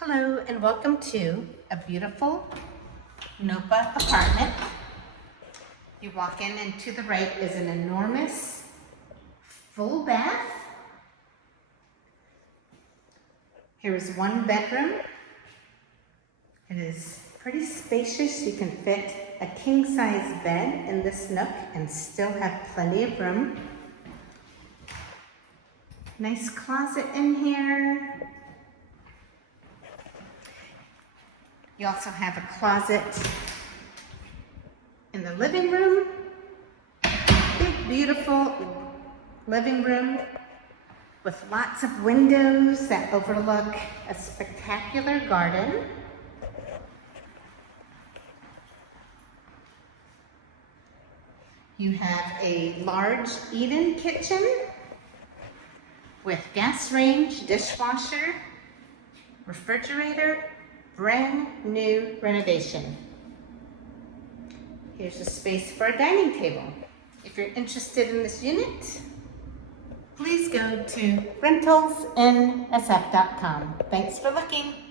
Hello and welcome to a beautiful Nopa apartment. You walk in and to the right is an enormous full bath. Here is one bedroom. It is pretty spacious. You can fit a king-size bed in this nook and still have plenty of room. Nice closet in here. You also have a closet in the living room. Big, beautiful living room with lots of windows that overlook a spectacular garden. You have a large eat-in kitchen with gas range, dishwasher, refrigerator, brand new renovation. Here's a space for a dining table. If you're interested in this unit, please go to rentalsnsf.com. Thanks for looking.